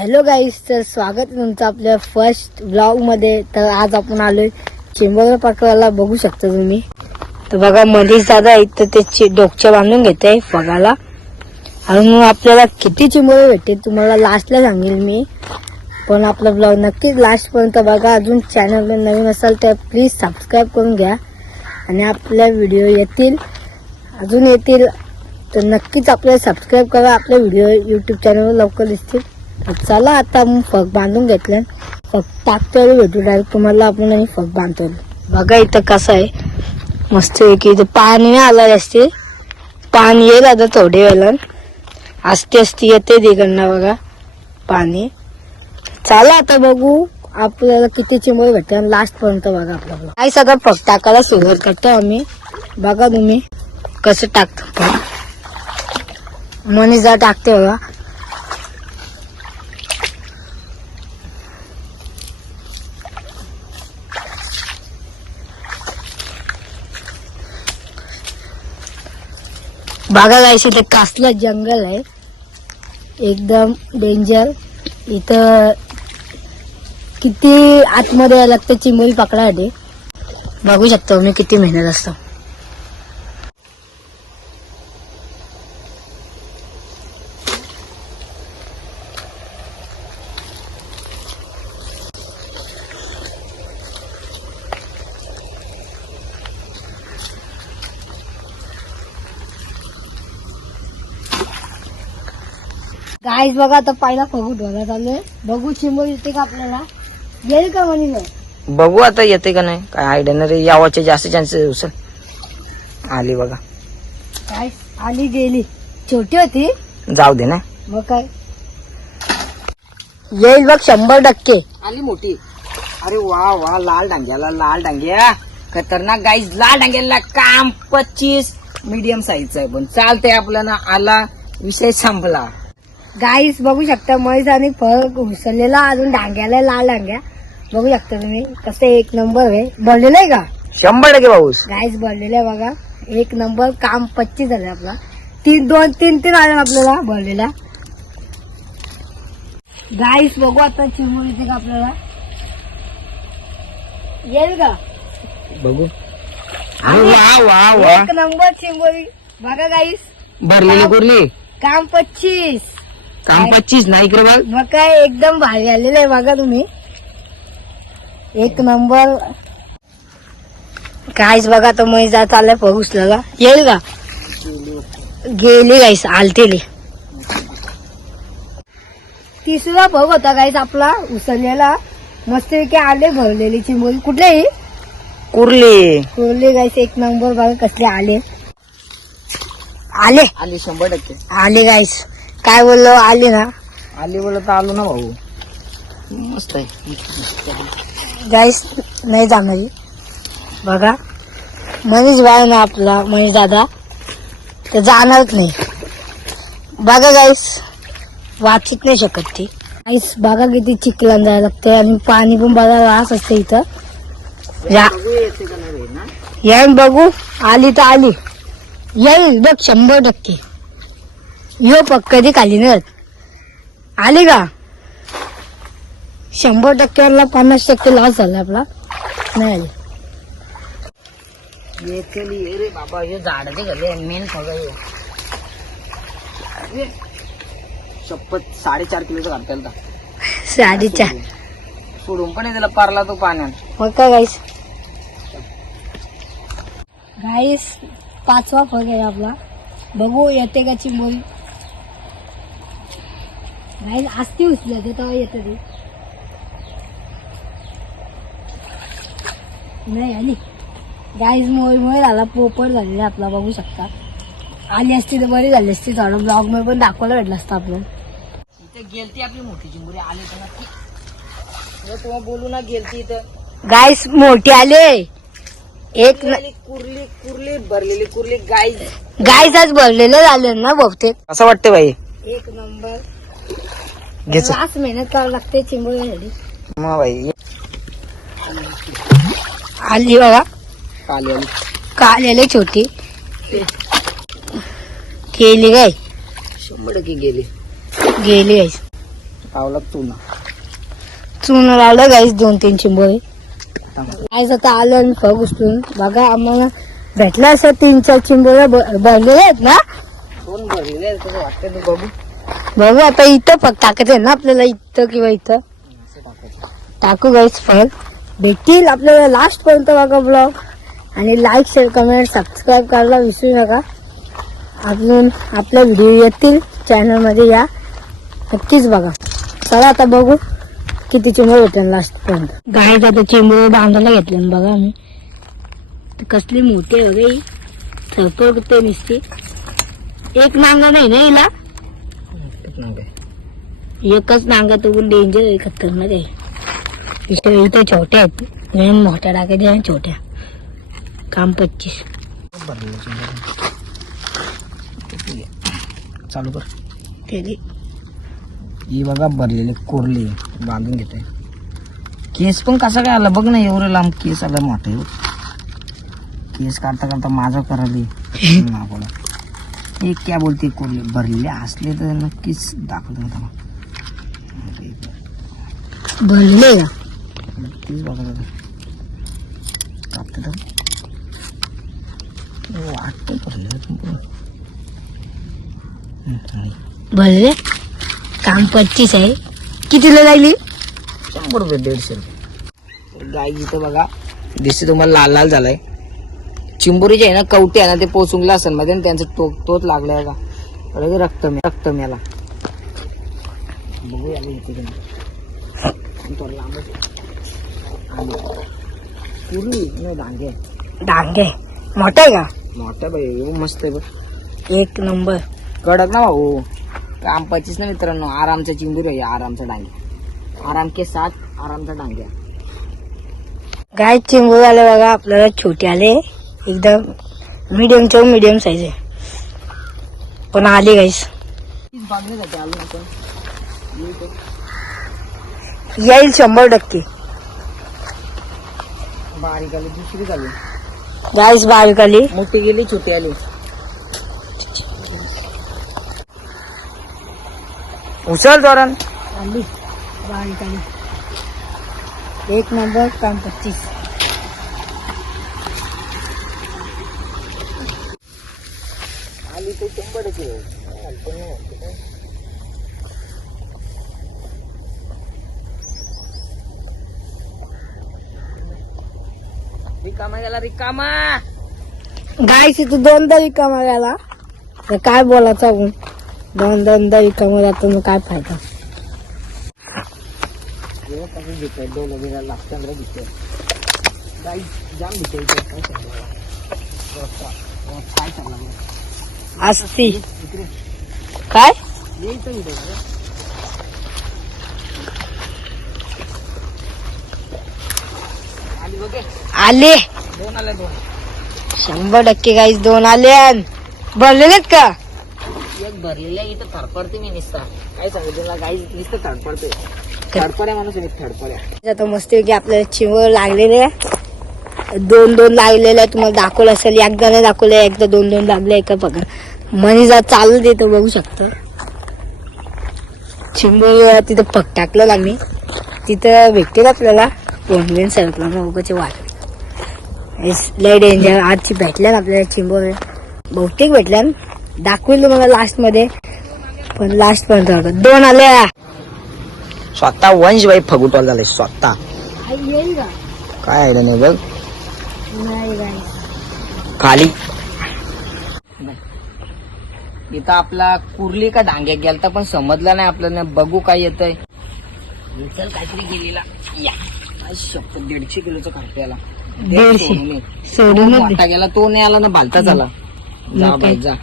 Hello गाईस, तर स्वागत आहे तुमचं आपल्या फर्स्ट ब्लॉग मध्ये. तर आज आपण आलोय चिंबोरी पकडायला. बघू शकता तुम्ही. तर बघा मनीष दादा इथं ते डोकच्या बांधून घेत आहे बघायला. अजून आपल्याला किती चिंबोरी भेटते तुम्हाला लास्टला सांगेल मी, पण आपला ब्लॉग नक्कीच लास्ट पर्यंत बघा. अजून चॅनलवर नवीन असाल तर प्लीज सबस्क्राईब करून घ्या. आणि आपल्या व्हिडिओ येतील अजून येतील तर नक्कीच आपल्याला सबस्क्राईब करा. आपले व्हिडिओ यूट्यूब चॅनलवर लवकर दिसतील. चला आता मग फक बांधून घेतलं. फक टाकतो भेटू डायरेक्ट तुम्हाला. आपण आणि फक बांधतो. बघा इथं कसं आहे मस्त आहे की इथं पाणी नाही आलं असते. पाणी येईल आता थोडे वेळा. असते येते तिकडनं बघा पाणी. चला आता बघू आपल्याला किती चिंबोरी भेटतात लास्ट पर्यंत बघा. आपल्याला काही सगळं फक टाकायला सुरुवात करतो आम्ही. बघा तुम्ही कसं टाकतो. मनीष जा टाकते बघा. बघा गाईस इथे कसलं जंगल आहे, एकदम डेंजर. इथं किती आतमध्ये यायला लागतं चिंबोरी पकडायसाठी. बघू शकता तुम्ही किती मेहनत असतं. गाईस बघा आता पहिला फगू ढोला चालू आहे. बघू चिंबोरी येते का आपल्याला. येईल का म्हणे बघू आता येते का नाही, काय आयडिया नाही रे. यावाचे जास्त चान्सेस उचल. आली बघा. गाईस आली गेली. छोटी होती जाऊ दे ना. मग काय येईल बघ 100%. आली मोठी. अरे वा वा, लाल डांग्याला लाल डांग्या खतरनाक गाईज. लाल डांग्याला काम 25 मीडियम साईजचा आहे, पण चालतंय आपल्याला. आला विषय संपला. गाईस बघू शकता म्हैस आणि फळ घुसलेला अजून डांग्याला लाल डांग्या. बघू शकता तुम्ही कसं एक नंबर आहे. भरलेलं आहे का 100% पाऊस. गाईस भरलेलं आहे बघा. एक नंबर. काम 25 झाले आपला. 3 आले आपल्याला भरलेला. गाईस बघू आता चिंबोरी येते का आपल्याला. येईल का बघू. अरे वा वा वा, एक नंबर चिंबोरी बघा गाईस. भरलेली कुर्ली. काम 25. काम 25 नाही इकडे बघ. मग काय एकदम भारी आलेलं आहे बघा तुम्ही. एक नंबर. काहीच बघा तर म्हैस जात आलाय पहुसला. येईल का. गेली गाईस आलतेली. तिसरा भग होता गाईस आपला उसळलेला. मस्त आले भरलेली चिंबोरी. कुठलेही कुर्ली गाईस. एक नंबर बघा कसले आले. आले 100%. आले गाईस. काय बोललो आले ना. आली बोलत आलो ना भाऊ. मस्त आहे गाईस. नाही जाणारी बघा. मनीष भाई ना आपला मनीष दादा ते जाणारच नाही बघा गाईस. वाचित नाही शकत ती. गाईस बघा किती चिखलान जायला लागते आणि पाणी पण बघा रास असते इथं. येईन बघू. आली तर आली. येईल बघ 100%. यो पक्क कधी खाली नाही आली का. 100% 50% लॉस झाला आपला. नाही आली. ये रे बाबा, हे झाडाचे घरले मेन फळ. शपथ 4.5 किलोचा घालता. 4.5 सोडून पण त्याला पारला तो पाण्यात. मग काय गाईस. गाईस 5वा फळ आहे आपला. बघू येते का चिंबोरी. गाईस असती उचल्या ते तेव्हा येते ते. नाही आली. गाईस मोळ झाला. पोपट झालेला आपला. बघू शकता. आली असती तर बरी झाली असती. थोडं ब्लॉग मध्ये पण दाखवायला भेटलं असतं आपल्याला. इथे गेलती आपली मोठी चिंबोरी. आली तर नक्की तुम्हाला बोलू ना. गेलती इथं गाईस मोठी आले. एक कुर्ली भरलेली कुर्ली गाईस आज भरलेलं झालं ना बहुतेक. असं वाटतं बाई. एक नंबर. घ्यायचं आज मेहनत करावं लागते चिंबोरीसाठी. मग बाई. आली बघा. आली काल आले छोटी. गेली काय 100% गेली. गेली गाईस. पावला चुना चून लावलं गाईस 2-3 चिंबोरी. गाईस आता आलो आम्ही फळ उचलून. बघा आम्हाला भेटला असं 3-4 चिंबोऱ्या भरलेल्या आहेत ना. 2 भरलेले आहेत तसं वाटतं. तू बघू बघू आता इथं फक्त टाकायचं आहे ना आपल्याला, इथं किंवा इथं असं टाकायचं. टाकू गाईस फळ. भेटतील आपल्याला लास्ट पर्यंत बघा ब्लॉग. आणि लाईक शेअर कमेंट सबस्क्राईब करायला विसरू नका. अजून आपल्या व्हिडिओ येतील चॅनलमध्ये, या नक्कीच बघा. चला आता बघू किती चिंबोरी भेटेल लास्ट पर्यंत. गायच आता चिंबोरी बांधायला घेतले बघा आम्ही. कसली मोठी आहे बघा ही. सरपळ कुठे दिसते. एक नांगा नाही ना हिला. एकच नांगा तो पण डेंजर आहे, खतरनाक आहे. इथं छोट्या आहेत, मेन मोठ्या टाकायच्या आणि छोट्या. काम 25. चालू कर. ते ही बघा भरलेले कोरले बांधून घेत आहे. केस पण कसा काय आला बघ ना, एवढं लांब केस आला मोठे. केस काढता काढता माझं करायला बोला. एक क्या बोलते कोरले भरलेले असले तर नक्कीच दाखवतो मला. भरले ना नक्कीच बघा कापते तर वाटतं भरले. भरले. काम 25 आहे. कितीला लागली? 100 रुपये 150 रुपये. गाई इथं बघा दिसते तुम्हाला लाल लाल झालाय. चिंबोरीचे आहे ना कवटे आहे ना, ते पोचुंगला असेल मध्ये त्यांचं तोच लागलाय का रक्त मेला. बघू याला इथे पूर्वी नाही डांगे. डांगे मोठा आहे का? मोठा बाई मस्त आहे बघ. 1 नंबर. कडक ना भाऊ. काम 25 ना मित्रांनो. आरामचा चिंबोरी आहे, आरामचा डांगे. आराम के साथ आरामचा डांगे. गाय चिंबोरी आले बघा आपल्याला. छोटे आले एकदम मीडियम साईज आहे पण आली गाईस. बांधण्यासाठी आलो ना आपण. येईल 100%. बारीक आली दुसरी झाली. गाईस बारीक आली. मोठी गेली छोटी आली. उचल जोरान. आली बारीक आली. 1 नंबर. काम 25. आली तो 100%. रिकामा गेला रिकामा. गाईस इथं 2दा रिकामा गेला तर काय बोलायचं आपण. 2दा रिकामा जातो मग काय फायदा. कसं घेतोय डोल वगैरे लागतं घेतोय. गाई जाम घेतोय. काय चालला असती काय यायचं घेतोय. आली बघे. आले. 2 आले 2. 100% गाईस 2 आले. भरलेलेत का? एक भरलेल्या इथं थडपडते मी निसता. काय सांगू तुला गाई नुसतं थडपडते. थडपड्या माणूस थडपड्या. आता मस्त की आपल्याला चिंबोर लागलेले 2 लागलेले तुम्हाला दाखवलं असेल. एकदा नाही दाखवलं, एकदा 2 लागले. एका बघा मनीजा चालू देतो बघू शकतो. चिंबोरी तिथं पग टाकलं आम्ही. तिथं भेटतील आपल्याला. कोणवेन सरकला ना उगाचे वाट. लय डेंजर. आजची भेटल्या आपल्याला चिंबोरी. बहुतेक भेटल्या. दाखवेल तुम्हाला लास्ट मध्ये, पण लास्ट पर्यंत 2 आल्या. स्वतः वंश बाई फगुटवाल झाले स्वतः. येईल का? काय आहे नाही बघ नाही खाली. इथं आपला कुर्ली का डांग्या गेलता पण समजला नाही आपल्याला. बघू काय येतंय. चल काहीतरी गेलेला. शब्द 150 किलोचा खर्चाला. 150 सोडून मोठा गेला तो नाही आला ना भालता झाला. जा बाई जा.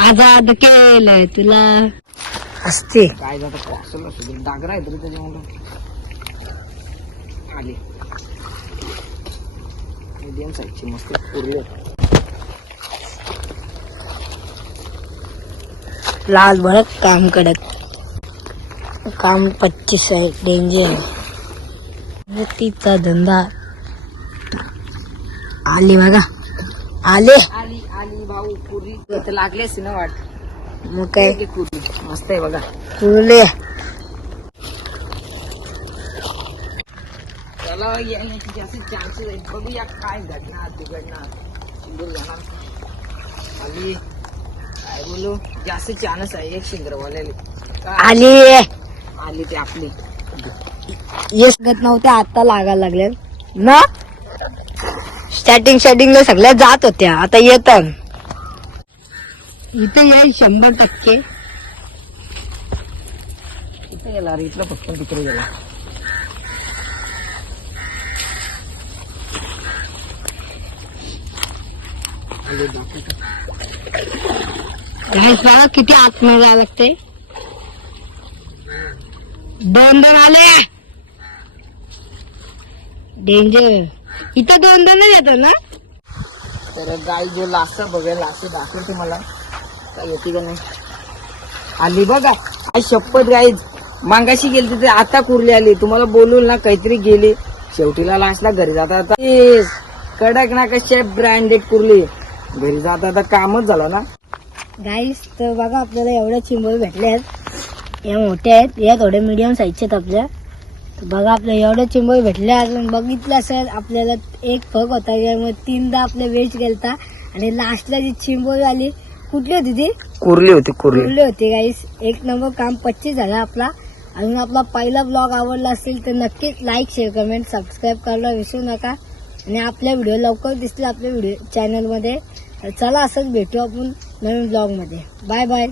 आजाद केलंय तुला असते. काय जातं कॉक्सल असू दे. डागरा आहे तरी त्याच्यामुळे आली. मीडियम साईजची मस्त कुर्ली. लाल भडक काम कडक. काम 25 आहे. डेंजर आहे. तिचा धंदा. आली बघा. आले आली आली भाऊ कुर्ली लागले ना वाट. मग काय कुर्ली मस्त आहे बघा. पुरले घराला येण्याचे जास्त चान्सेस आहेत. बघूया काय घडणार बिघडणार. शिंगूर जाणार आली काय बोलू जास्त चान्स आहे. एक शिंगरवाल्याला आली आली ते आपली येस गत नव्हते आता लागायला लागले ना. स्टार्टिंगला सगळ्या जात होत्या आता येतात. इथे येईल 100%. इथे गेला रे इथलं फक्त तिकडे गेला. बघा किती आतमध्ये जायला लागते. 2 आले डेंजर. इथं 2 येतो ना. तर गाय जो लास्ट बघेल लास्ट दाखवते मला काय येते का नाही. आली बघा आई शपथ गाय मांगाशी गेली ते आता कुरली आली. तुम्हाला बोलून ना काहीतरी गेली शेवटीला लास्टला घरी जाता आता कडक ना कशी ब्रँडेड कुरली. घरी जाता आता कामच झालं ना गाईस. तर बघा आपल्याला एवढ्या चिंबोरी भेटल्या आहेत. या मोठ्या आहेत या थोड्या मीडियम साईजच्या आहेत आपल्या. तर बघा आपल्या एवढ्या चिंबोरी भेटल्या. अजून बघितलं असेल आपल्याला एक फक होता त्यामुळे 3दा आपल्या वेज गेलता. आणि लास्टला जी चिंबोरी आली कुठली होती ती कुरली होती कुरली होती गाईस. 1 नंबर काम 25 झाला आपला. अजून आपला पहिला ब्लॉग आवडला असेल तर नक्कीच लाईक शेअर कमेंट सबस्क्राईब करायला विसरू नका. आणि आपल्या व्हिडिओ लवकर दिसतील आपल्या व्हिडिओ चॅनलमध्ये. चला असंच भेटू आपण नवीन ब्लॉग मध्ये. Bye bye.